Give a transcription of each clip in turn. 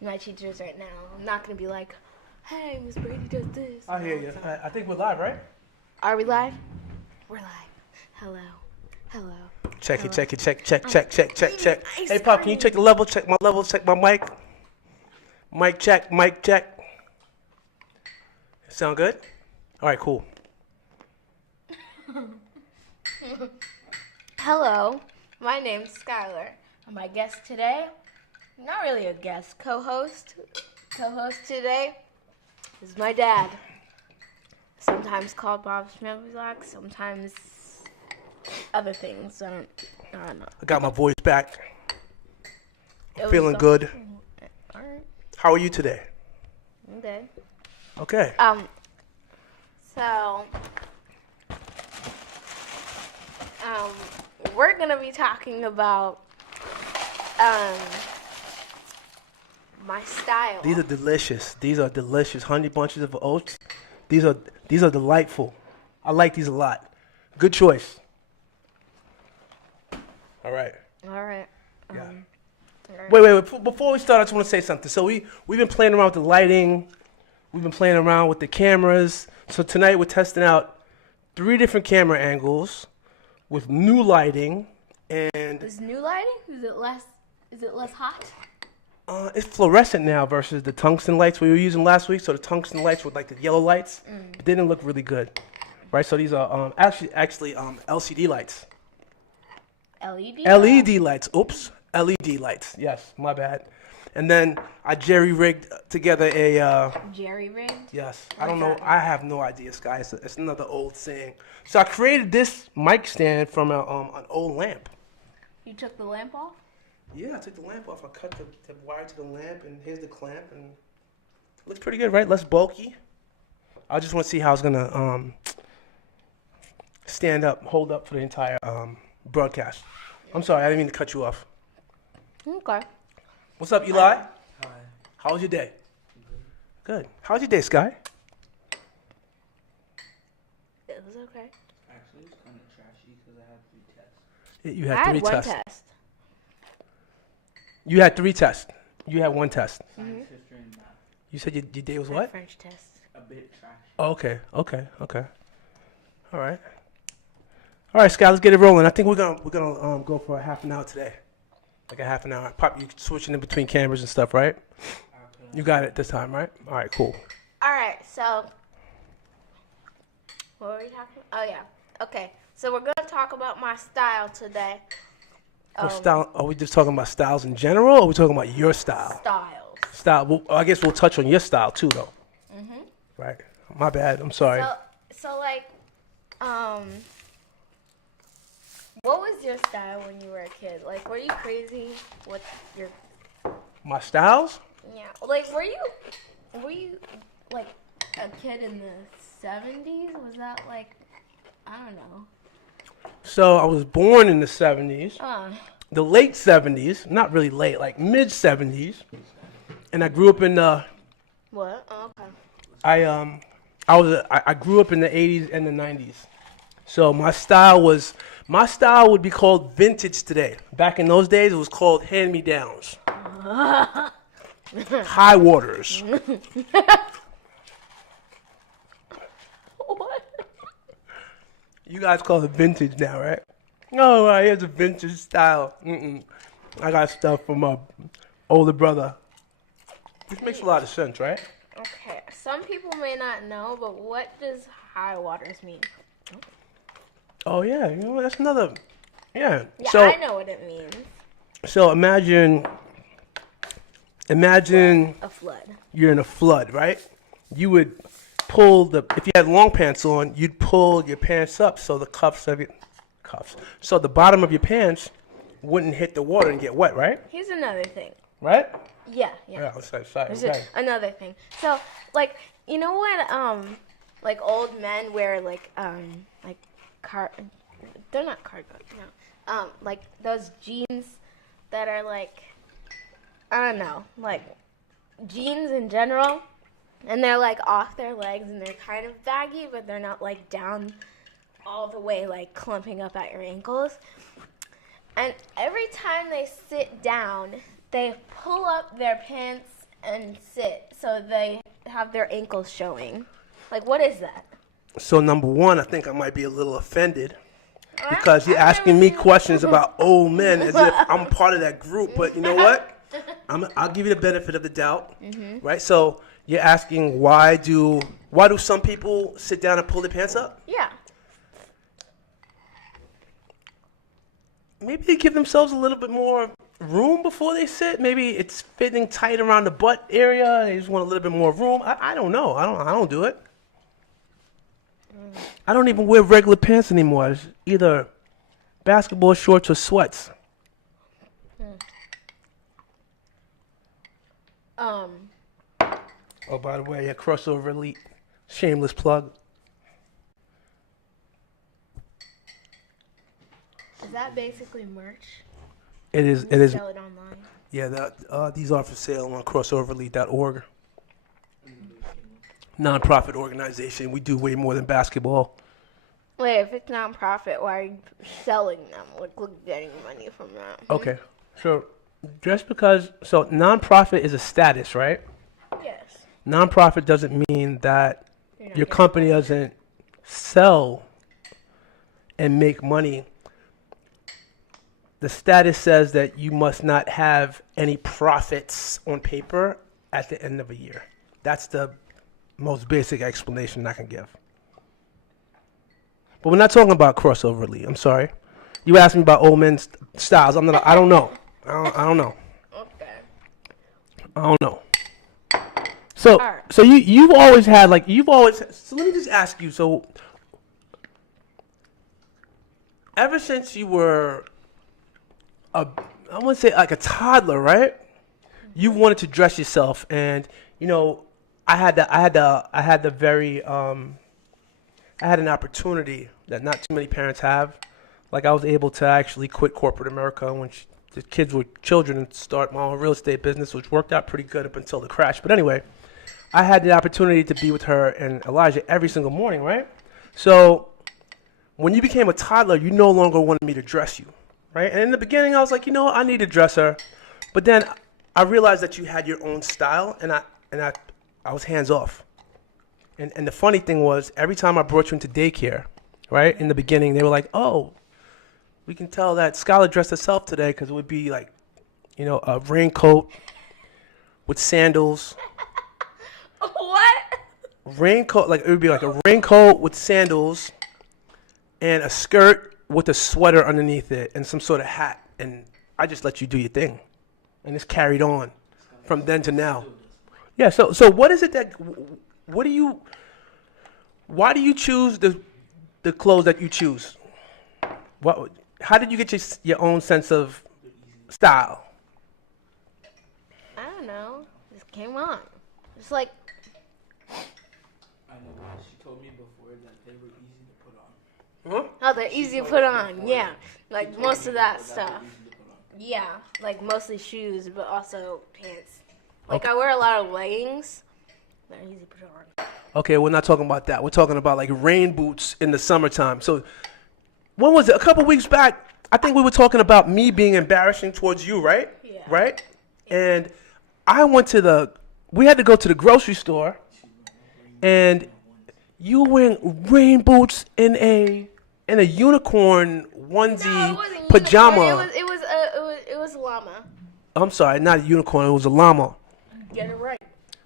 my teachers right now. I'm not gonna be like, hey, Miss Brady does this. I hear you. I think we're live, right? Are we live? We're live. Hello. Hello. Check Hello. it, check it, check. Ice Hey, Pop, can you cream. check the level? Check my level, check my mic. Mic check, mic check. Sound good? All right, cool. Hello. My name's Skylar. And my guest today, not really a guest, co-host today is my dad. Sometimes called Bob's Family Vlog, sometimes other things. I don't know. I got my voice back. It was Feeling some- good. All right. How are you today? I'm good. Okay. So, we're gonna be talking about, my style. These are delicious. These are delicious. Honey bunches of oats. These are delightful. I like these a lot. Good choice. All right. All right. Yeah. All right. Wait. Before we start, I just want to say something. So we've been playing around with the lighting. We've been playing around with the cameras. So tonight we're testing out 3 different camera angles with new lighting, and Is new lighting? Is it less hot? it's fluorescent now versus the tungsten lights we were using last week. So the tungsten lights were like the yellow lights. It didn't look really good, right? So these are actually LCD lights. LED. LED lights. Oops. LED lights. Yes, my bad. And then I jerry-rigged together a, Jerry rigged. yes, I What's don't know. that? I have no idea, Sky. It's another old saying. So I created this mic stand from an old lamp. You took the lamp off? Yeah, I took the lamp off. I cut the wire to the lamp, and here's the clamp, and it looks pretty good, right? Less bulky. I just want to see how it's gonna hold up for the entire broadcast. I'm sorry, I didn't mean to cut you off. Okay. What's up, Eli? Hi. How was your day? Good. How was your day, Sky? It was okay. Actually, it's kind of trashy because I had 3 tests. You I had had 3 one tests. test. You had 3 tests. You had 1 test. Science, history, and math. You said your day was My what? French test. A bit trashy. Oh, okay. All right. All right, Sky, let's get it rolling. I think we're gonna go for a half an hour today. Like a half an hour. Pop, you switching in between cameras and stuff, right? You got it this time, right? All right, cool. All right. So, what were we talking? Oh yeah. Okay. So we're gonna talk about my style today. What style? Are we just talking about styles in general, or are we talking about your style? Styles. Style. Well, I guess we'll touch on your style too, though. Right. My bad. I'm sorry. So like, what was your style when you were a kid? Like, were you crazy? What your My styles? yeah? Like, were you like a kid in the 70s? Was that like, I don't know. So I was born in the 70s, Uh, the late 70s, not really late, like mid 70s, and I grew up in the. what? Oh, okay. I grew up in the 80s and the 90s. So my style would be called vintage today. Back in those days, it was called hand-me-downs. High waters. What? You guys call it vintage now, right? Oh, here's a vintage style. I got stuff from my older brother. Which makes a lot of sense, right? Okay. Some people may not know, but what does high waters mean? Oh yeah, that's another. Yeah. Yeah, So I know what it means. so imagine A flood. you're in a flood, right? You would pull if you had long pants on, you'd pull your pants up so the so the bottom of your pants wouldn't hit the water and get wet, right? Here's another thing. Right? Yeah. Yeah. Sorry. There's Okay. another thing. So, like, you know when like old men wear like they're not cargo, no. Like those jeans that are like, I don't know, like jeans in general, and they're like off their legs and they're kind of baggy, but they're not like down all the way, like clumping up at your ankles. And every time they sit down, they pull up their pants and sit, so they have their ankles showing. Like, what is that? So number one, I think I might be a little offended because you're asking me questions about old men as if I'm part of that group. But you know what? I'll give you the benefit of the doubt, right? So you're asking why do some people sit down and pull their pants up? Yeah. Maybe they give themselves a little bit more room before they sit. Maybe it's fitting tight around the butt area and they just want a little bit more room. I don't know. I don't do it. I don't even wear regular pants anymore. It's either basketball shorts or sweats. Oh, by the way, yeah, Crossover Elite. Shameless plug. Is that basically merch? It is. You It is. sell it online. Yeah, these are for sale on crossoverelite.org. Non-profit organization. We do way more than basketball. Wait, if it's non-profit, why are you selling them? Like, look, getting money from that. Okay, so just because, so non-profit is a status, right? Yes. Non-profit doesn't mean that You're not your getting company doesn't sell and make money. The status says that you must not have any profits on paper at the end of a year. That's the most basic explanation I can give. But we're not talking about Crossover Elite. I'm sorry. You asked me about old men's styles. I don't know. I don't know. Okay. I don't know. So, Alright. so you've always had so let me just ask you, so ever since you were I want to say like a toddler, right? You wanted to dress yourself, and you know, I had an opportunity that not too many parents have. Like I was able to actually quit corporate America when the kids were children and start my own real estate business, which worked out pretty good up until the crash. But anyway, I had the opportunity to be with her and Elijah every single morning, right? So when you became a toddler, you no longer wanted me to dress you, right? And in the beginning, I was like, you know what, I need to dress her. But then I realized that you had your own style, and I was hands off. And the funny thing was, every time I brought you into daycare, right, in the beginning, they were like, oh, we can tell that Skylar dressed herself today because it would be like, you know, a raincoat with sandals. What? Raincoat, like it would be like a raincoat with sandals and a skirt with a sweater underneath it and some sort of hat. And I just let you do your thing. And it's carried on from then to now. Yeah, so what is it that, why do you choose the clothes that you choose? How did you get your own sense of style? I don't know. Just came on. It's like, I know. She told me before that they were easy to put on. Huh? oh, they're easy to put on. Yeah. Like She most told of me that before stuff. they're easy to put on. Yeah. Like mostly shoes, but also pants. Like Okay. I wear a lot of leggings. They're easy to put on. Okay, we're not talking about that. We're talking about like rain boots in the summertime. So when was it? A couple weeks back, I think we were talking about me being embarrassing towards you, right? Yeah. Right? And we had to go to the grocery store, and you were wearing rain boots in a unicorn onesie No, it wasn't pajama. unicorn. It was llama. I'm sorry, not a unicorn. It was a llama. Get it right.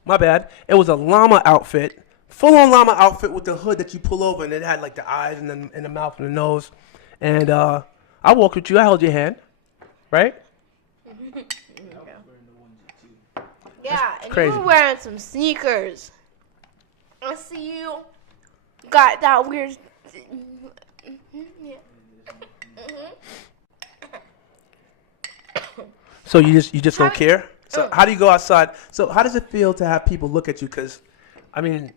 My bad. It was a llama outfit, full-on llama outfit with the hood that you pull over, and it had like the eyes and the mouth and the nose. And I walked with you. I held your hand, right? Yeah, and crazy. you were wearing some sneakers. I see you got that weird. Yeah. So you just don't care. So how do you go outside? So how does it feel to have people look at you? Because, I mean,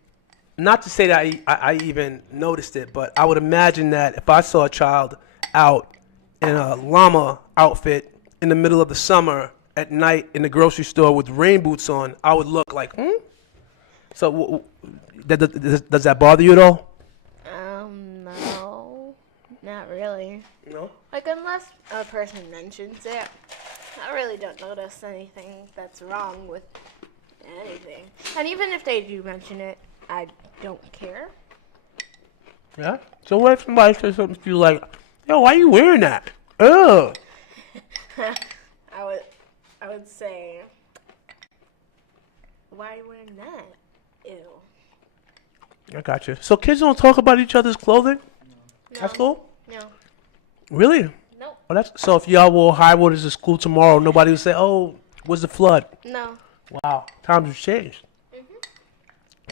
not to say that I even noticed it, but I would imagine that if I saw a child out in a llama outfit in the middle of the summer at night in the grocery store with rain boots on, I would look like, So does that bother you at all? No, not really. No. Like unless a person mentions it, I really don't notice anything that's wrong with anything. And even if they do mention it, I don't care. Yeah. So what if somebody says something to you like, "Yo, why you wearing that?" Ugh. I would say, why are you wearing that? Ew. I got you. So kids don't talk about each other's clothing? No. That's cool? No. Really? Nope. Oh, that's so if y'all wore high waters to school tomorrow, nobody would say, "Oh, where's the flood?" No. Wow. Times have changed. Mhm.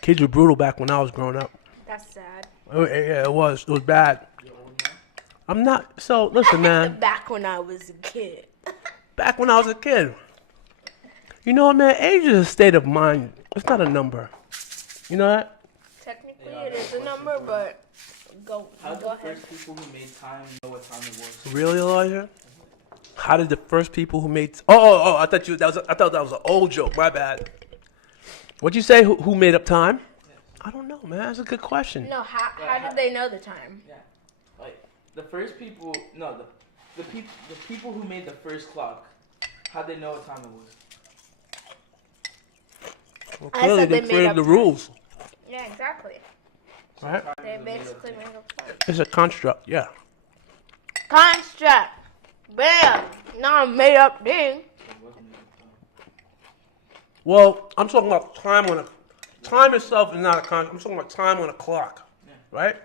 Kids were brutal back when I was growing up. That's sad. Oh, yeah, it was. It was bad. You're old now? I'm not. So listen, man. Back when I was a kid. Back when I was a kid. You know what, man? Age is a state of mind. It's not a number. You know that? Technically, Yeah, it is a question number, for but go How did go the ahead. first people who made time know what time it was? Really, Elijah? How did the first people who made? Oh! I thought that was an old joke. My bad. What'd you say? Who made up time? I don't know, man. That's a good question. No, how did they know the time? Yeah. Like, the first people, no, the people who made the first clock, how'd they know what time it was? Well, I clearly said they they made created up the time. rules, Yeah, exactly. right? Time They was made up basically to- made up time. It's a construct, yeah. Construct. Bam. Not a made up thing. it was made up time. Well, I'm talking about time on a time itself is not a construct. I'm talking about time on a clock, Yeah. right?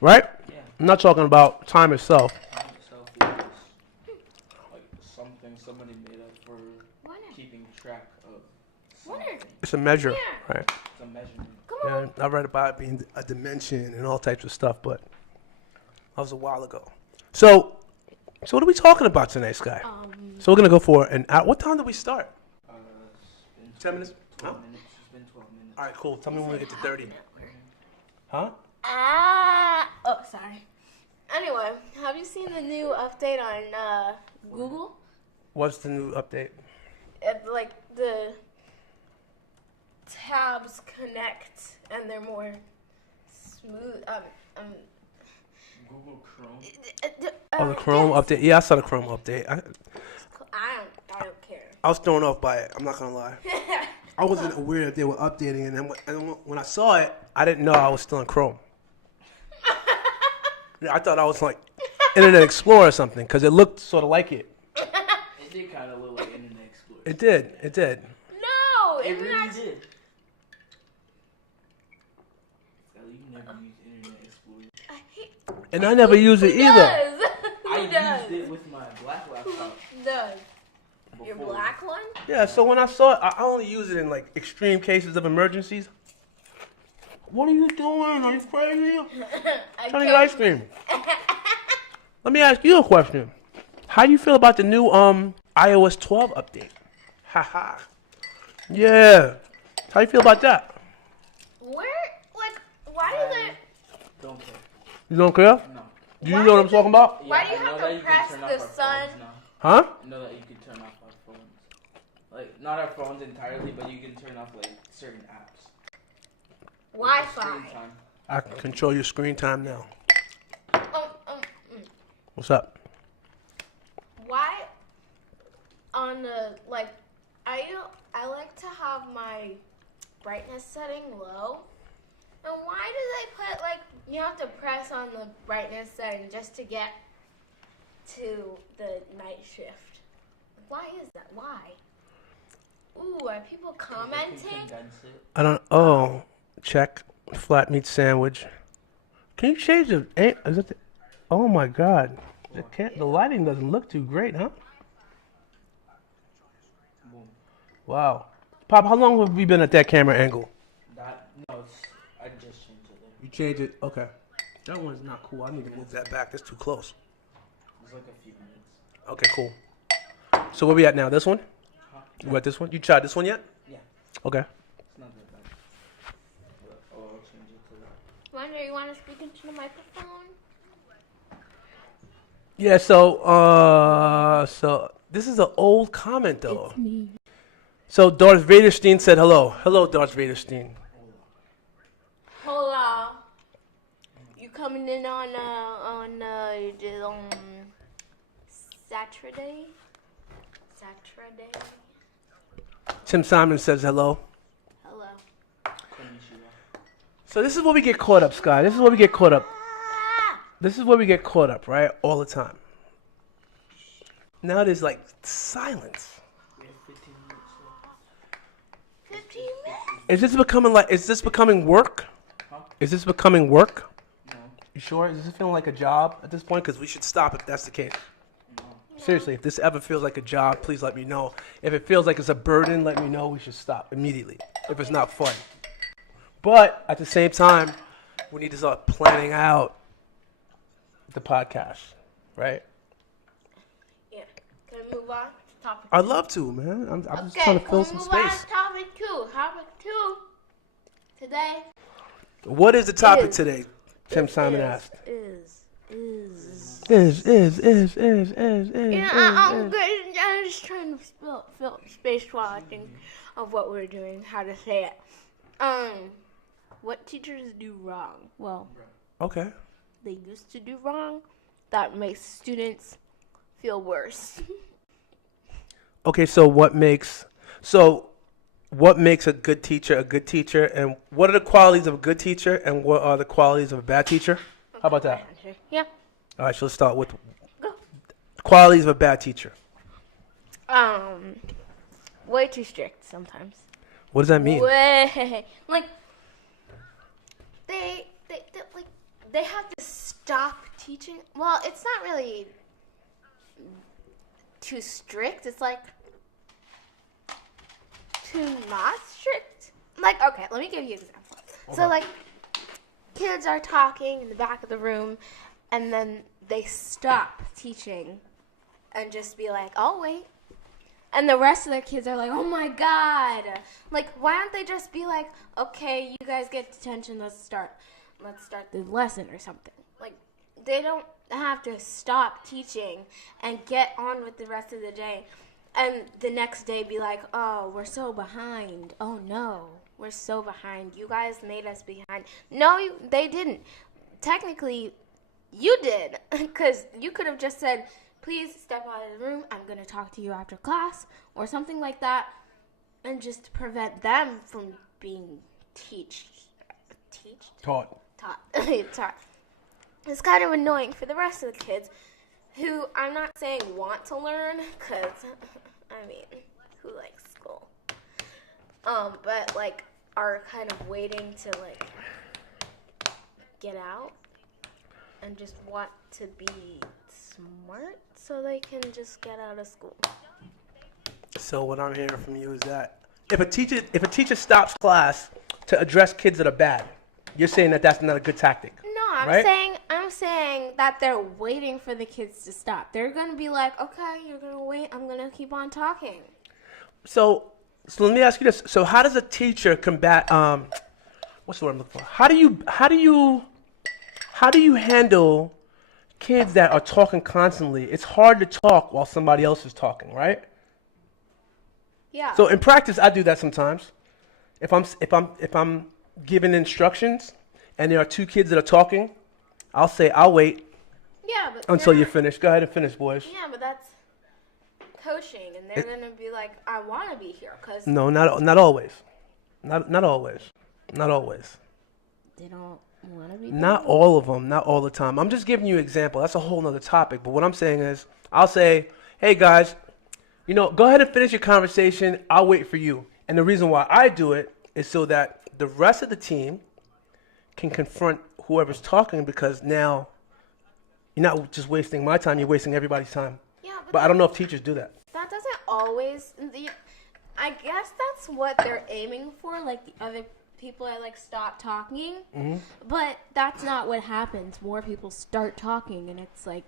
Right? Yeah. I'm not talking about time itself. Time itself is like something somebody made up for keeping track of something. It's a measure, Yeah. right? It's a measurement. Come Yeah, on. I read about it being a dimension and all types of stuff, but that was a while ago. So what are we talking about tonight, Sky? So we're gonna go for an hour. What time did we start? It's been 10 minutes? 12 Huh? minutes. It's been 12 minutes. All right, cool. Tell me when we get to 30. Huh? Oh, sorry. Anyway, have you seen the new update on Google? What's the new update? Like the tabs connect and they're more smooth. Google Chrome. Oh, the Chrome yes. update. Yeah, I saw the Chrome update. I don't care. I was thrown off by it. I'm not gonna lie. I wasn't aware that they were updating, and then when I saw it, I didn't know I was still in Chrome. Yeah, I thought I was like Internet Explorer or something because it looked sort of like it. It did kind of look like Internet Explorer. It did. It did. No, It isn't really that did. Sally, you never used Internet Explorer. I hate And I never used it Who either. does? I Who does? used it with my black laptop. Does. Your before. black one? Yeah. So when I saw it, I only use it in like extreme cases of emergencies. What are you doing? Are you crazy? I Trying to get ice cream. Let me ask you a question. How do you feel about the new iOS 12 update? Haha. Yeah. How do you feel about that? Where, like, why do they? Don't care. You don't care? No. Do you Why know what do I'm talking about? Why do you I have know to that you can press turn the off our sun? phones now. Huh? I know that you can turn off our phones. Like, not our phones entirely, but you can turn off, like, certain apps. Like Wi-Fi. screen time. I can control your screen time now. Um, What's up? why on the like I like to have my brightness setting low. And why do they put like you have to press on the brightness setting just to get to the night shift? Why is that? Why? Ooh, are people You can commenting? condense it. I don't. Oh, check flat meat sandwich. Can you change the? Is it? Oh my God. The lighting doesn't look too great, huh? Boom. Wow. Pop, how long have we been at that camera angle? I just changed it there. You changed it? Okay. That one's not cool. I need to move that back. That's too close. It's like a few minutes. Okay, cool. So where we at now? This one? Huh? You at this one? You tried this one yet? Yeah. Okay. It's not that bad. But, I'll change it to that. Wonder you want to speak into the microphone? Yeah, so this is an old comment though. It's me. So Darth Vaderstein said hello. Hello, Darth Vaderstein. Hola. You coming in on Saturday? Saturday. Tim Simon says hello. Hello. Konnichiwa. So this is where we get caught up, Sky. This is where we get caught up. This is where we get caught up, right? All the time. Now there's like silence. We have 15 minutes left. 15 minutes. Is this becoming work? Huh? Is this becoming work? No. You sure? Is this feeling like a job at this point? Because we should stop if that's the case. No. Seriously, if this ever feels like a job, please let me know. If it feels like it's a burden, let me know. We should stop immediately if it's not fun. But at the same time, we need to start planning out the podcast, right? Yeah. Can we move on to topic? I'd love to, man. I'm just Okay, trying to fill can we some move on space. to topic 2? Topic 2 today. What is the topic Is- today? Tim Simon is- asked. Is. Is. Yeah, I'm good. I'm just trying to fill space while I think of what we're doing, how to say it. What teachers do wrong? Well, Okay. they used to do wrong. That makes students feel worse. Okay, so what makes a good teacher, and what are the qualities of a good teacher, and what are the qualities of a bad teacher? How about that? Yeah. All right, so let's start with Go. qualities of a bad teacher. Way too strict sometimes. What does that mean? Way like they have to stop teaching. Well, it's not really too strict. It's like too not strict. Like, okay, let me give you an example. So Okay. like kids are talking in the back of the room and then they stop teaching and just be like, "Oh, wait." And the rest of the kids are like, "Oh my God." Like, why don't they just be like, "Okay, you guys get detention, let's start the lesson or something." Like, they don't have to stop teaching and get on with the rest of the day. And the next day be like, "Oh, we're so behind. Oh no, we're so behind. You guys made us behind." No, they didn't. Technically, you did. Because you could have just said, "Please step out of the room. I'm going to talk to you after class," or something like that. And just prevent them from being Taught. taught. It's kind of annoying for the rest of the kids who I'm not saying want to learn, because, I mean, who likes school? But, like, are kind of waiting to, like, get out and just want to be smart so they can just get out of school. So what I'm hearing from you is that if a teacher stops class to address kids that are bad, you're saying that that's not a good tactic. No, I'm Right? saying that they're waiting for the kids to stop. They're gonna be like, "Okay, you're gonna wait. I'm gonna keep on talking." So let me ask you this. So how does a teacher combat what's the word I'm looking for? How do you handle kids that are talking constantly? It's hard to talk while somebody else is talking, right? Yeah. So in practice, I do that sometimes. If I'm giving instructions and there are two kids that are talking, I'll say I'll wait yeah, but until they're you're not- finished. Go ahead and finish, boys. Yeah, but that's coaching, and they're gonna be like, "I want to be here," because No, not always. Not always. Not always. they don't want to be. Not all of them. Not all the time. I'm just giving you an example. That's a whole nother topic. But what I'm saying is, I'll say, "Hey guys, go ahead and finish your conversation. I'll wait for you." And the reason why I do it is so that the rest of the team can confront whoever's talking, because now you're not just wasting my time, you're wasting everybody's time. Yeah, But I don't know if teachers do that. that doesn't always. I guess that's what they're aiming for. Like the other people are like, "Stop talking," but that's not what happens. More people start talking, and it's like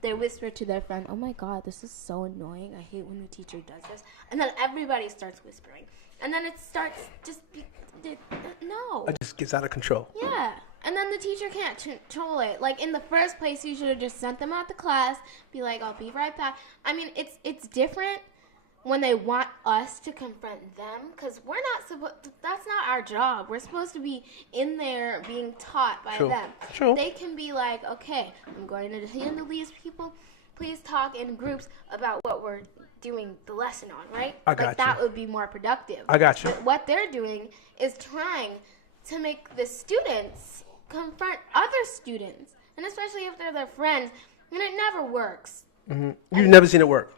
they whisper to their friend, "Oh my God, this is so annoying. I hate when the teacher does this," and then everybody starts whispering, and then it starts no. It just gets out of control. Yeah, and then the teacher can't control it. Like, in the first place, you should have just sent them out to class, be like, "I'll be right back." I mean, it's different when they want us to confront them, because we're not supposed. That's not our job. We're supposed to be in there being taught by True. them. True. They can be like, "Okay, I'm going to handle these people. Please talk in groups about what we're doing the lesson on, right? I Like got that you. would be more productive. I got you. But what they're doing is trying to make the students confront other students, and especially if they're their friends, and it never works. You've never seen it work.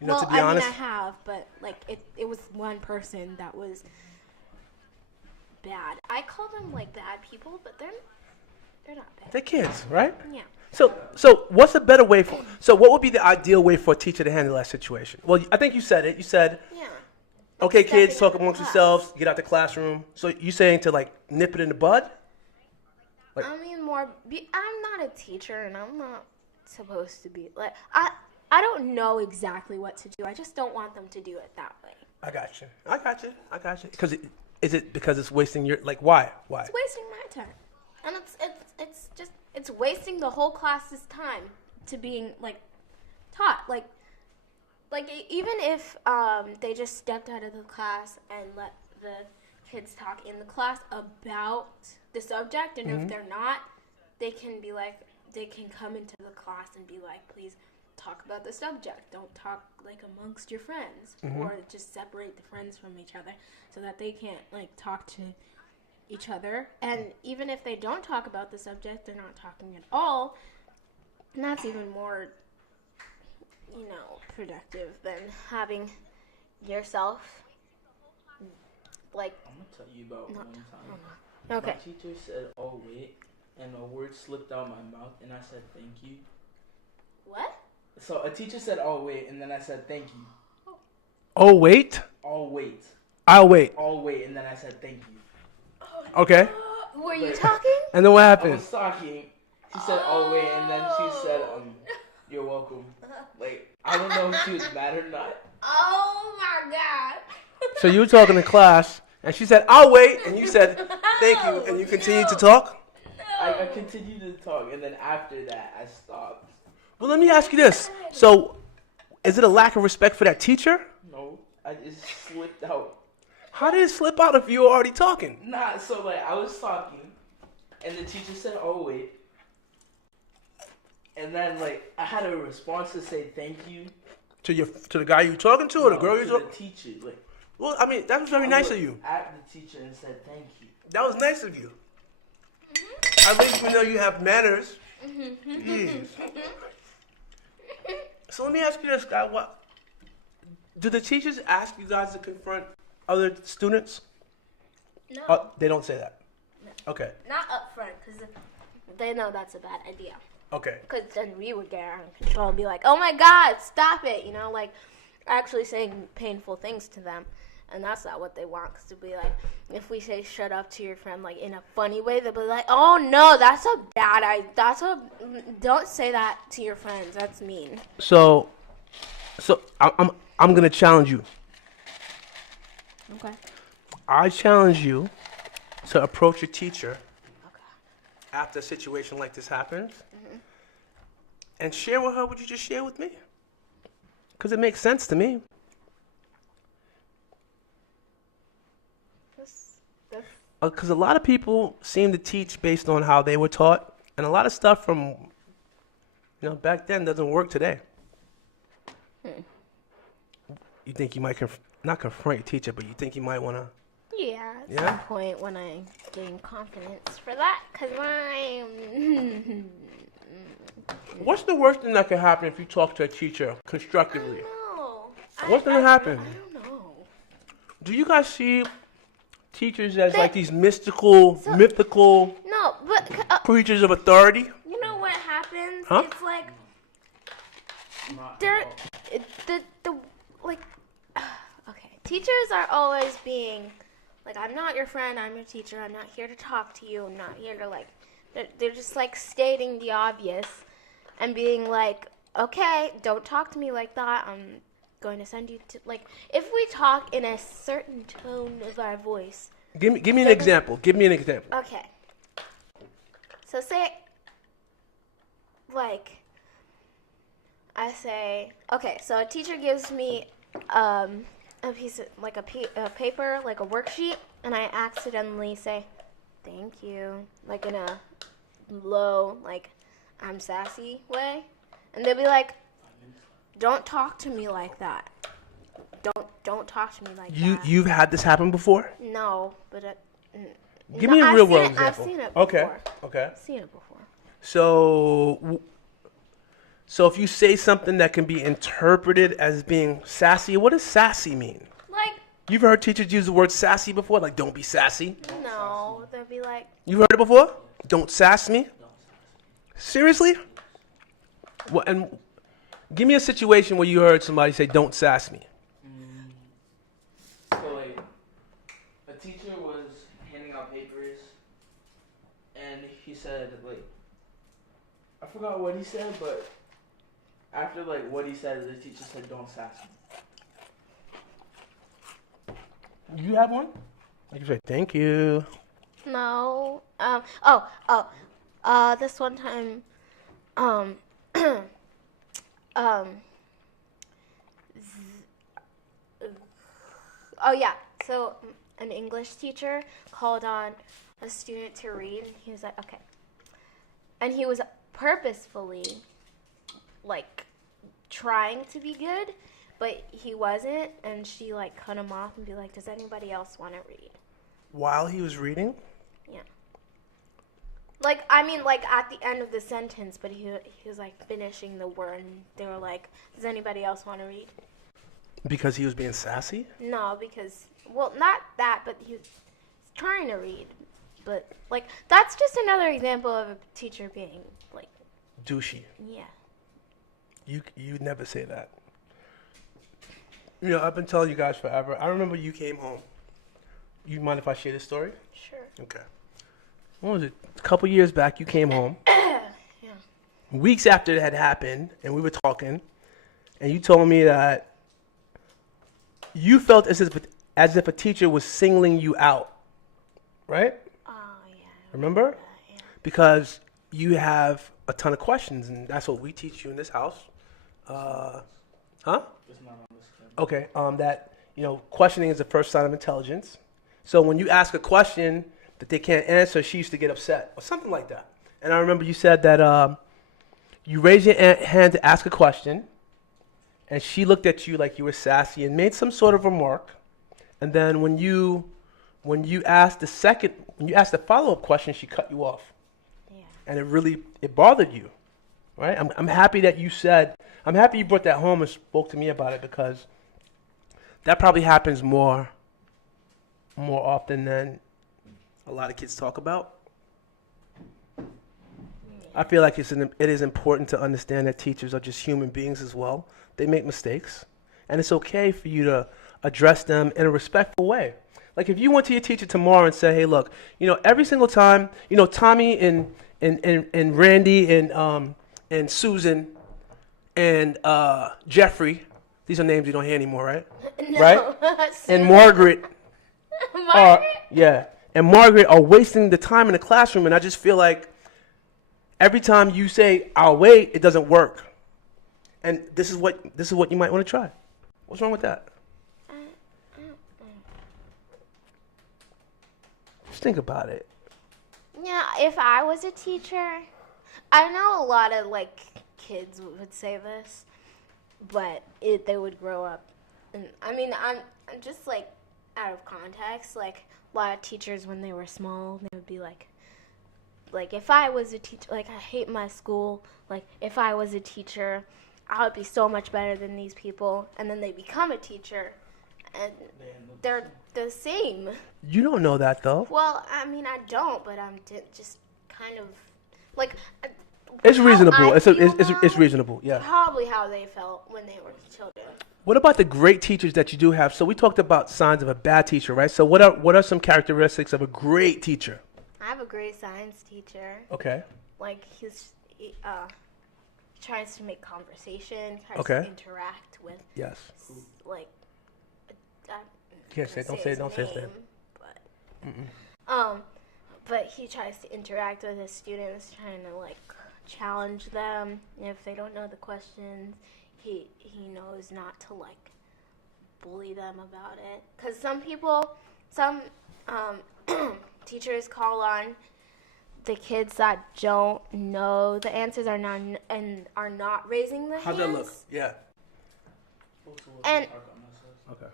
You know, Well, to be honest, I have, but like it was one person that was bad. I call them like bad people, but they're not bad. they're kids, right? Yeah. So what's a better way for? So what would be the ideal way for a teacher to handle that situation? Well, I think you said it. You said, Yeah. okay, Stepping kids, talk out of amongst class. yourselves, get out the classroom. So you saying to like nip it in the bud? I mean, I'm not a teacher, and I'm not supposed to be like I don't know exactly what to do. I just don't want them to do it that way. I got you. Because is it because it's wasting your like why? It's wasting my time, and it's wasting the whole class's time to being like taught like even if they just stepped out of the class and let the kids talk in the class about the subject, and if they're not, they can come into the class and be like, please talk about the subject. Don't talk like amongst your friends, or just separate the friends from each other so that they can't like talk to each other. And even if they don't talk about the subject, they're not talking at all, and that's even more, productive than having yourself like I'm gonna tell you about not one time. okay. My teacher said, "Oh wait," and a word slipped out my mouth, and I said, "Thank you." What? So a teacher said, "Oh wait," and then I said, "Thank you." Oh wait, Oh wait. I'll wait. Oh wait, and then I said, "Thank you." Okay. Were you Wait. talking? And then what I happened? was talking. She said, "Oh wait," and then she said, "You're welcome." Like I don't know if she was mad or not. Oh my god. So you were talking to class, and she said, "I'll wait," and you said, "Thank you," and you continued to talk. I continued to talk, and then after that, I stopped. Well, let me ask you this. So, is it a lack of respect for that teacher? No, I just slipped out. How did it slip out if you were already talking? Nah, so like I was talking, and the teacher said, "Oh wait," and then like I had a response to say thank you. To the guy you were talking to, or the girl you to were the talking? teacher. Like Well, I mean, that was very I nice looked of you. At the teacher and said thank you. That was nice of you. At least we know you have manners. Jeez. So let me ask you this, guy. What do the teachers ask you guys to confront other students? No, They don't say that. Okay. not up front, because they know that's a bad idea. Okay. Because then we would get out of control and be like, oh my god, stop it, like actually saying painful things to them. And that's not what they want, because to be like, if we say shut up to your friend like in a funny way, they'll be like, oh no, that's a bad idea. Don't say that to your friends. That's mean. So I'm gonna challenge you. Okay. I challenge you to approach a teacher Okay. after a situation like this happens and share with her what you just shared with me. Because it makes sense to me. Because a lot of people seem to teach based on how they were taught, and a lot of stuff from back then doesn't work today. You think you might not confront your teacher, but you think you might want to. Yeah, at Yeah? some point when I gain confidence for that, because I'm... What's the worst thing that could happen if you talk to a teacher constructively? No. What's gonna happen? I don't know. Do you guys see teachers as like these mythical No, but creatures of authority? you know what happens? Huh? It's like Not they're at all. the like okay. Teachers are always being like, I'm not your friend. I'm your teacher. I'm not here to talk to you. I'm not here to like. They're just like stating the obvious and being like, okay, don't talk to me like that. I'm going to send you to like. If we talk in a certain tone of our voice. Give me an example. Give me an example. Okay. So say, like, I say, okay, so a teacher gives me a piece of, like a paper, like a worksheet, and I accidentally say, thank you, like in a low, like, I'm sassy way. And they'll be like, don't talk to me like that. Don't talk to me like that. You've had this happen before? No, but Give me a real world I've example. seen it before. Okay. I've seen it before. So if you say something that can be interpreted as being sassy, what does sassy mean? Like, You've heard teachers use the word sassy before, like don't be sassy. no, they'll be like, You've heard it before? Don't sass me. Seriously? Well, and give me a situation where you heard somebody say, "Don't sass me." So like, a teacher was handing out papers, and he said like, I forgot what he said, but after like what he said, the teacher said, "Don't sass me." You have one? You say, "Thank you." no. This one time, oh yeah. So an English teacher called on a student to read, and he was like, okay. And he was purposefully, like, trying to be good, but he wasn't. And she, like, cut him off and be like, does anybody else want to read? While he was reading? Yeah. Like, I mean, like, at the end of the sentence, but he was, like, finishing the word, and they were like, does anybody else want to read? Because he was being sassy? No, because, well, not that, but he was trying to read. But, like, that's just another example of a teacher being, like, Douchey. yeah. You never say that. You know, I've been telling you guys forever. I remember you came home. You mind if I share this story? Sure. Okay. What was it? A couple years back, you came home. Yeah. Weeks after it had happened, and we were talking, and you told me that you felt as if a teacher was singling you out, right? Oh, yeah. Remember? Yeah. Because you have a ton of questions, and that's what we teach you in this house. Huh? It's not on this camera. Okay. That, you know, questioning is the first sign of intelligence. So when you ask a question that they can't answer, she used to get upset or something like that. And I remember you said that you raised your hand to ask a question, and she looked at you like you were sassy and made some sort of remark. And then when you asked the follow-up question, she cut you off. Yeah. And it bothered you, right? I'm happy that I'm happy you brought that home and spoke to me about it, because that probably happens more often than a lot of kids talk about. I feel like it is important to understand that teachers are just human beings as well. They make mistakes, and it's okay for you to address them in a respectful way. Like if you went to your teacher tomorrow and said, "Hey, look, you know, every single time, you know, Tommy and Randy and Susan and Jeffrey, these are names you don't hear anymore, right? No. Right? And Margaret. Margaret? And Margaret are wasting the time in the classroom, and I just feel like every time you say, "I'll wait," it doesn't work. And this is what you might want to try. What's wrong with that? Just think about it. Yeah, if I was a teacher, I know a lot of, like, kids would say this, but they would grow up. And I mean, I'm just, like, out of context. Like, a lot of teachers, when they were small, they would be like, if I was a teacher, like, I hate my school. Like, if I was a teacher, I would be so much better than these people. And then they become a teacher, and they're the same. You don't know that, though. Well, I mean, I don't, but I'm just kind of, like... It's how reasonable. I It's feel reasonable, yeah. Probably how they felt when they were children. What about the great teachers that you do have? So we talked about signs of a bad teacher, right? So what are some characteristics of a great teacher? I have a great science teacher. Okay. Like, he tries to make conversation, tries Okay. to interact with, Yes. like... Can't say. Don't say his name. But he tries to interact with his students, trying to, like, challenge them. If they don't know the questions, he knows not to, like, bully them about it. Because some teachers call on the kids that don't know the answers are not raising the hands. How's that look? Yeah. And Okay.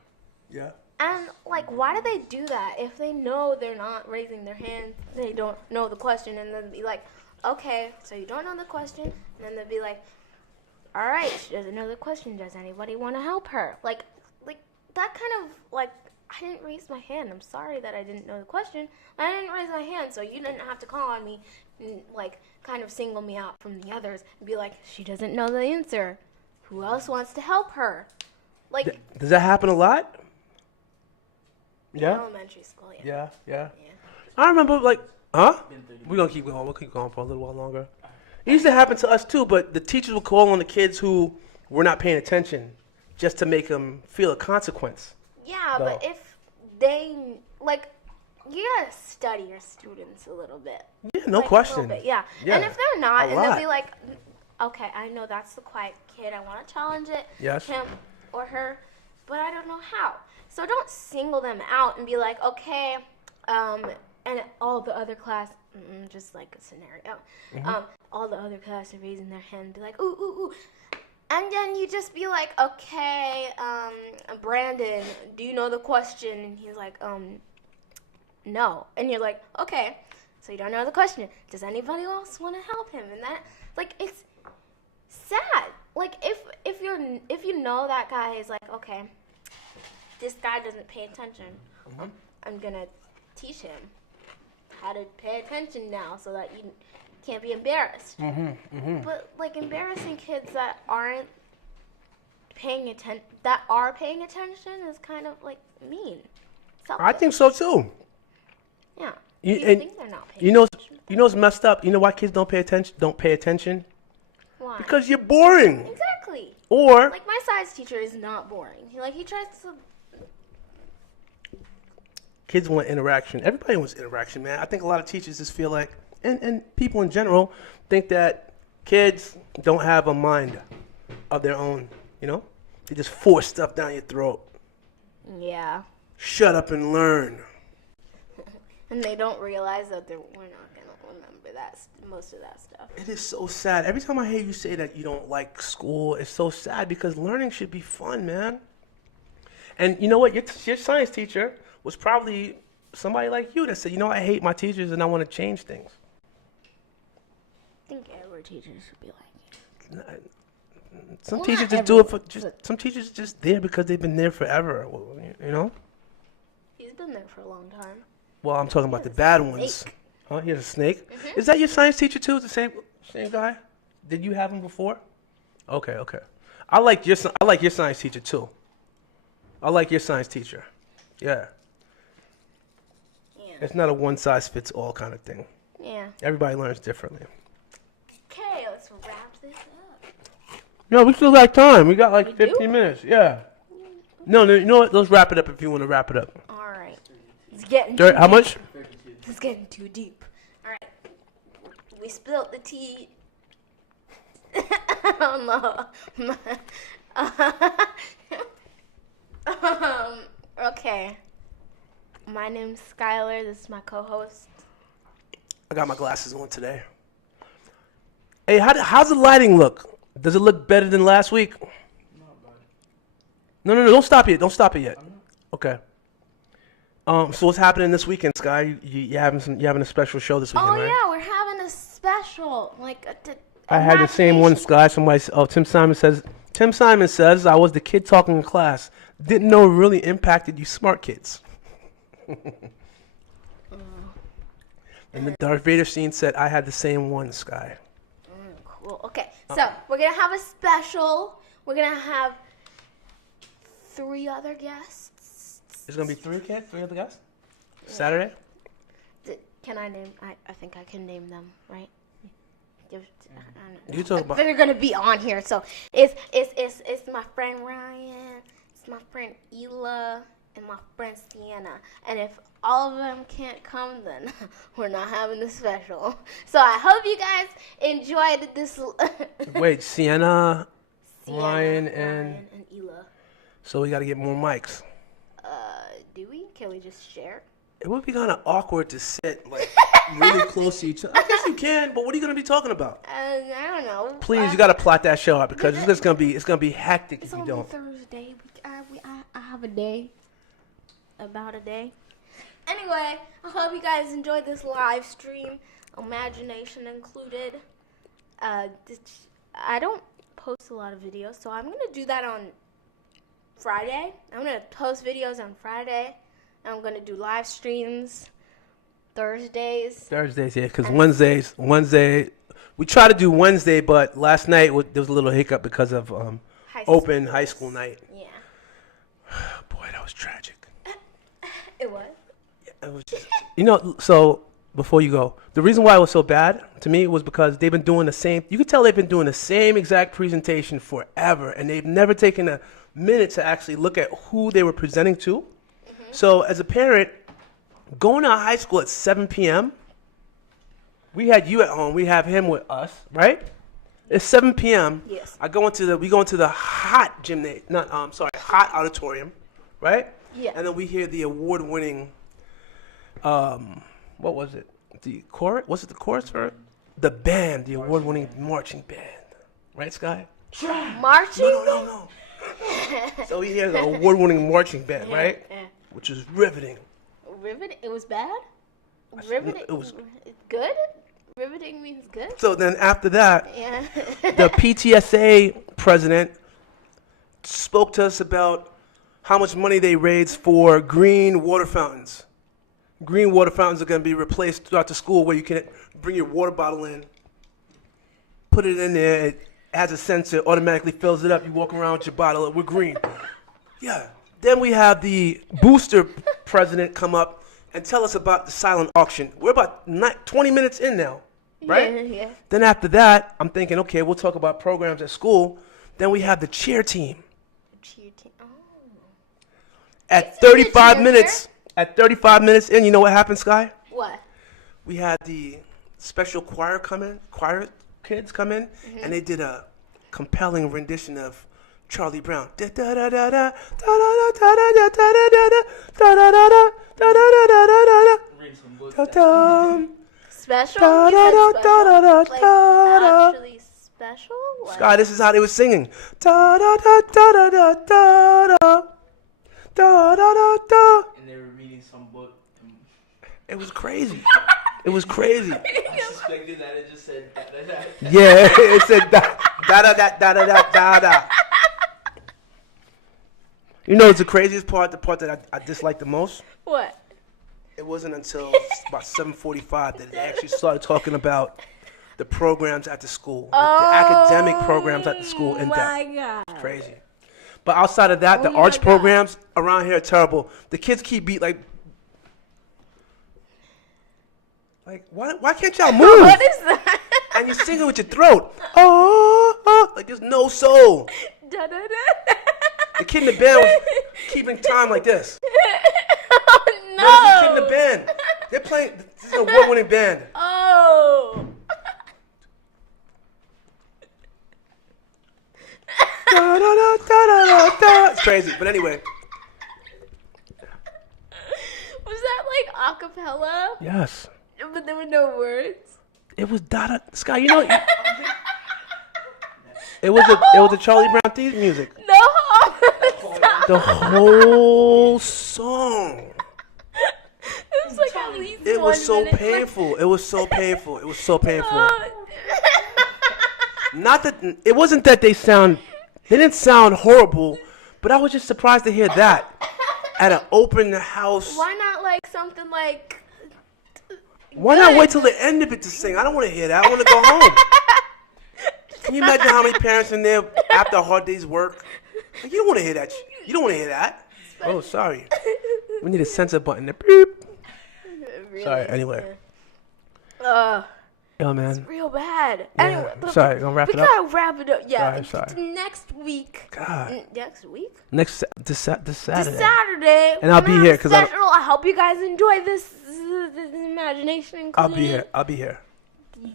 Yeah. And like, why do they do that if they know they're not raising their hand? They don't know the question, and then be like, okay, so you don't know the question, and then they'll be like, all right, she doesn't know the question. Does anybody want to help her? Like that kind of like, I didn't raise my hand. I'm sorry that I didn't know the question. I didn't raise my hand, so you didn't have to call on me and like kind of single me out from the others and be like, she doesn't know the answer. Who else wants to help her? Like, Does that happen a lot? Yeah. elementary school, yeah. Yeah. Yeah. I remember, like, huh? We're gonna keep going. We'll keep going for a little while longer. It used to happen to us too, but the teachers would call on the kids who were not paying attention, just to make them feel a consequence. Yeah, No. but if they like, you gotta study your students a little bit. Yeah, no Like, a question. little bit, yeah. Yeah, And if they're not, a and they'll lot. be like, okay, I know that's the quiet kid. I want to challenge it, Yes. him or her, but I don't know how. So don't single them out and be like, okay, and all the other class, just like a scenario, Mm-hmm. all the other class are raising their hand, be like, ooh, ooh, ooh. And then you just be like, okay, Brandon, do you know the question? And he's like, no. And you're like, okay, so you don't know the question. Does anybody else want to help him? And that, like, it's sad. Like, if you know that guy is like, okay, this guy doesn't pay attention, I'm gonna teach him how to pay attention now so that you can't be embarrassed. But like, embarrassing kids that aren't paying attention, that are paying attention, is kind of like mean. I think so too. Yeah. You- You and think they're not paying You know, attention? you know, it's messed up. You know why kids don't pay attention? Don't pay attention Why? because you're boring. Exactly. Or Like, my science teacher is not boring. He tries to. kids want interaction. Everybody wants interaction, man. I think a lot of teachers just feel like, and people in general think that kids don't have a mind of their own. You know, they just force stuff down your throat. Yeah. Shut up and learn. And they don't realize that we're not gonna remember most of that stuff. It is so sad. Every time I hear you say that you don't like school, it's so sad because learning should be fun, man. And you know what? Your science teacher was probably somebody like you that said, you know, I hate my teachers and I want to change things. I think every teacher should be like it. Some Well, teachers not just do it for everyone, but- some teachers just there because they've been there forever. You know. He's been there for a long time. Well, I'm talking about the He's a bad ones. snake. Huh? Here's a snake. Mhm. Is that your science teacher too? The same guy? Did you have him before? Okay. I like your science teacher too. I like your science teacher. Yeah. Yeah. It's not a one size fits all kind of thing. Yeah. Everybody learns differently. Okay, let's wrap this up. No, we still got time. We got like We do? 15 minutes. Yeah. No, you know what? Let's wrap it up if you want to wrap it up. All right. It's getting Dirt, too how deep. much? It's getting too deep. All right. We spilled the tea. I don't know. Okay. My name's Skylar. This is my co-host. I got my glasses on today. Hey, how's the lighting look? Does it look better than last week? No, don't stop it. Don't stop it yet. Okay. So what's happening this weekend, Sky? You having a special show this weekend, Oh right? yeah, we're having a special, like I had the same one, Sky. Tim Simon says I was the kid talking in class. Didn't know it really impacted you smart kids. And the Darth Vader scene said I had the same one, Sky. Cool. Okay, so we're gonna have a special. We're gonna have 3 other guests. There's gonna be 3 other guys? Saturday? Can I name? I think I can name them, right? I don't know. You talk about They're gonna be on here. So it's my friend Ryan, it's my friend Ela, and my friend Sienna. And if all of them can't come, then we're not having the special. So I hope you guys enjoyed this. Wait, Sienna, Sienna, Ryan, and Ela. so we got to get more mics. Do we? Can we just share? It would be kind of awkward to sit like really close to each other. I guess you can, but what are you gonna be talking about? I don't know. Please, you gotta plot that show out because it's gonna be hectic It's if you only don't. Thursday. I have a day. About a day. Anyway, I hope you guys enjoyed this live stream. Imagination included. I don't post a lot of videos, so I'm gonna do that on Friday. I'm gonna post videos on Friday. I'm gonna do live streams Thursdays. Thursdays, yeah, because Wednesday, we try to do Wednesday, but last night there was a little hiccup because of open high school night. Yeah, Boy, that was tragic. it was. It was just, so before you go, the reason why it was so bad to me was because they've been doing the same. You could tell they've been doing the same exact presentation forever, and they've never taken a minute to actually look at who they were presenting to. Mm-hmm. So as a parent, going to high school at 7 p.m., we had you at home. We have him with us, right? It's 7 p.m. Yes. We go into the hot hot auditorium, right? Yeah. And then we hear the award-winning, what was it? The chorus? Was it the chorus for it? The band, the award-winning marching band, right, Sky? Marching? No. So we hear the award-winning marching band, right? Yeah. Which was riveting. Riveting? It was bad? Riveting? It was good? Riveting means good? So then after that, Yeah. the PTSA president spoke to us about how much money they raised for green water fountains. Green water fountains are going to be replaced throughout the school where you can bring your water bottle in, put it in there, it has a sensor, automatically fills it up, you walk around with your bottle, we're green. Yeah. Then we have the booster president come up and tell us about the silent auction. We're about 20 minutes in now, right? Yeah. Then after that, I'm thinking, okay, we'll talk about programs at school. Then we have the cheer team. Cheer team. Oh. At Isn't it 35 cheer minutes, in, you know what happened, Sky? What? We had the special choir kids come in, and they did a compelling rendition of Charlie Brown. Read some books. Special? You said special? Like, actually special? What? Sky, this is how they were singing. Da da da da da da da da da da da. And they were reading some book. It was crazy. It was crazy. I suspected that it just said da da da. Yeah, it said da da da da da da da da. You know, it's the craziest part, the part that I dislike the most. What? It wasn't until about 7:45 that they actually started talking about the programs at the school, the academic programs at the school in depth. My God. It's crazy. But outside of that, the my arts God. programs around here are terrible. The kids keep beat like why can't y'all move? What is that? And you sing it with your throat. Oh, like there's no soul. Da, da, da. The kid in the band was keeping time like this. Oh, no. What is the kid in the band? They're playing. This is an award-winning band. Oh. Da, da, da, da, da, da. It's crazy, but anyway. Was that like a cappella? Yes. But there were no words? It was da. Sky, you know. It was a Charlie Brown theme music. No. Stop. The whole song. It was like at least It was 1 so minute. painful. It was so painful. It was so painful. Oh. Not that it wasn't that they didn't sound horrible, but I was just surprised to hear that at an open house. Why not like something like? Why not wait till the end of it to sing? I don't want to hear that. I want to go home. Can you imagine how many parents in there after a hard day's work? Like, you don't want to hear that. You don't want to hear that. Oh, sorry. We need a censor button. Beep. Really? Sorry. Anyway. Yo, man. Real bad. Yeah. Anyway, but Sorry. Gonna wrap we it up. gotta wrap it up. Yeah. Sorry. Next week. God. Next week. This Saturday. Saturday. And I'll be here because I hope you guys enjoy this imagination. I'll be here.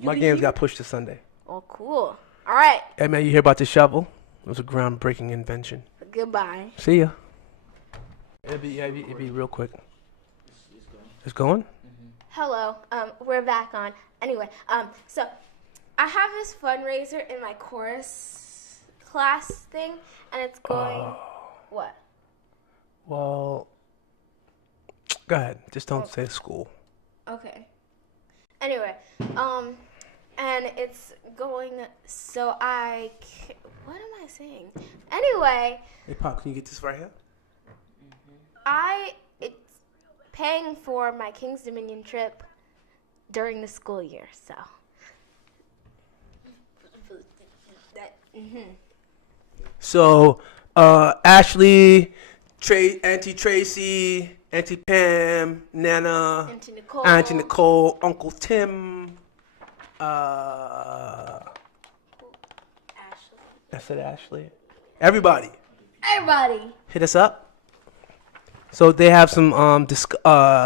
My games got pushed to Sunday. Oh, cool. All right. Hey, man, you hear about the shovel? It was a groundbreaking invention. Goodbye. See ya. It'll be real quick. It's going. It's going? Mm-hmm. Hello. We're back on. Anyway, so I have this fundraiser in my chorus class thing, and it's going. What? Well, go ahead. Just don't say school. Okay. Anyway, and it's going. So what am I saying? Anyway, Hey, Pop, can you get this right here? it's paying for my King's Dominion trip during the school year. So. So, Ashley, Auntie Tracy, Auntie Pam, Nana, Auntie Nicole, Uncle Tim, Ashley. I said Ashley. Everybody, hit us up. So they have some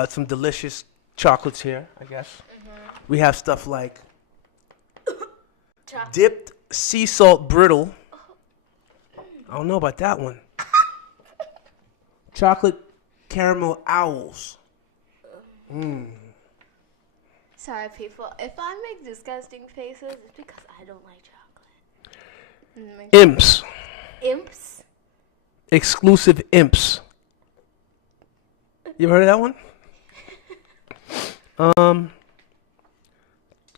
some delicious chocolates here, I guess. We have stuff like dipped sea salt brittle. I don't know about that one. Chocolate caramel owls. Sorry, people. If I make disgusting faces, it's because I don't like chocolate. Imps. Imps? Exclusive imps. You ever heard of that one?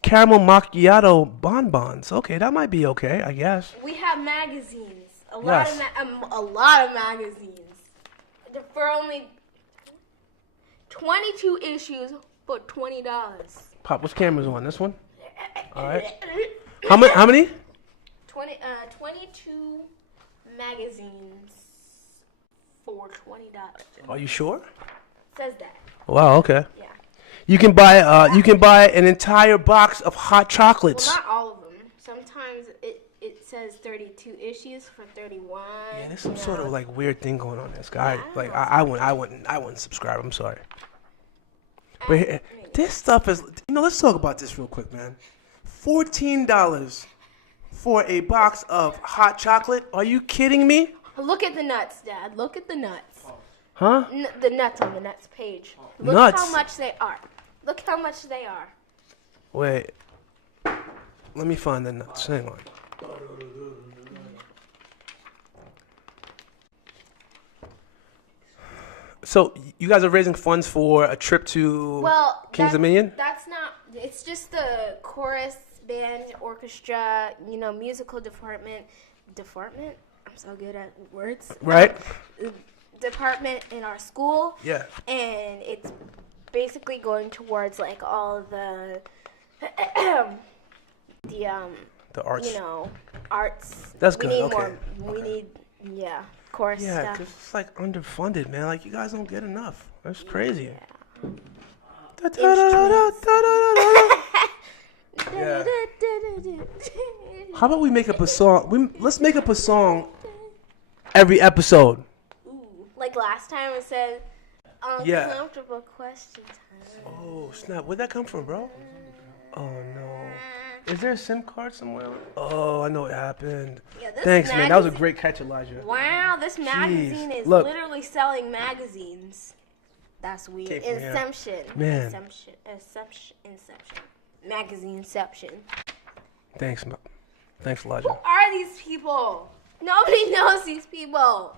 Caramel macchiato bonbons. Okay, that might be okay, I guess. We have magazines. A Yes. lot of magazines. For only 22 issues for $20. Pop, which camera's on? This one? All right. How many? 22 magazines for $20. Are you sure? Says that. Wow, okay. Yeah. You can buy an entire box of hot chocolates. Well, not all of them. Sometimes it says 32 issues for 31. Yeah, there's some sort of like weird thing going on. This guy, like, I wouldn't subscribe. I'm sorry. But here, this stuff is, let's talk about this real quick, man. $14 for a box of hot chocolate? Are you kidding me? Look at the nuts, Dad. Look at the nuts. Huh? The nuts on the nuts page. Look Nuts? how much they are. Look how much they are. Wait. Let me find the nuts. Hang on. So you guys are raising funds for a trip to Well, Kings Dominion? That's not. It's just the chorus, band, orchestra, musical department. Department? I'm so good at words. Right? Department in our school. Yeah. And it's basically going towards like all the The arts. arts. That's we good, Need okay, more. We need chorus Yeah, stuff. 'cause it's like underfunded, man. Like you guys don't get enough. That's crazy. Yeah. How about we make up a song? Let's make up a song every episode. Ooh, like last time it said Yeah. uncomfortable question time. Oh snap! Where'd that come from, bro? Oh no! Is there a SIM card somewhere? Oh, I know what happened. Yeah, this Thanks, man. That was a magazine- great catch, Elijah. Wow, this magazine is Look. literally selling magazines. That's weird. Came from here. Inception. Man. Inception. Magazineception. Thanks, Who Elijah. are these people? Nobody knows these people.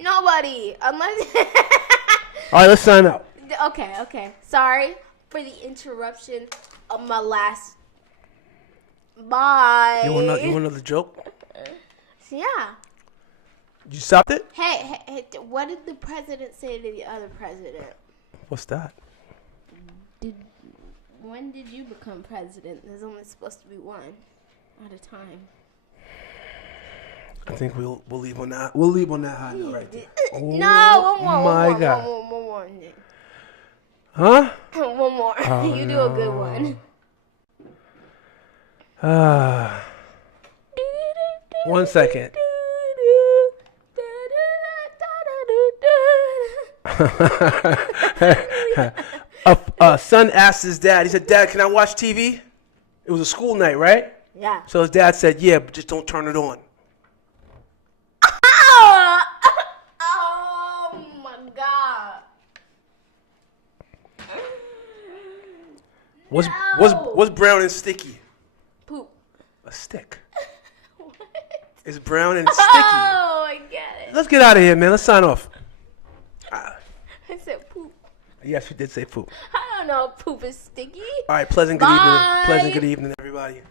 Nobody. Unless. All right, let's sign up. Okay. Sorry for the interruption of my last. Bye. You want another joke? Yeah. You stopped it? Hey, what did the president say to the other president? What's that? When did you become president? There's only supposed to be one at a time. I think we'll leave on that. We'll leave on that high note right there. No, one more. My one more, God. One more. Huh? One more. Oh, You do a good one. One second. A son asked his dad. He said, "Dad, can I watch TV?" It was a school night, right? Yeah. So his dad said, "Yeah, but just don't turn it on." Oh my God. What's brown and sticky? Poop. A stick. What? It's brown and sticky. Oh, I get it. Let's get out of here, man. Let's sign off. I said poop. Yes, you did say poop. I don't know if poop is sticky. All right, pleasant good evening. Bye. Pleasant good evening, everybody.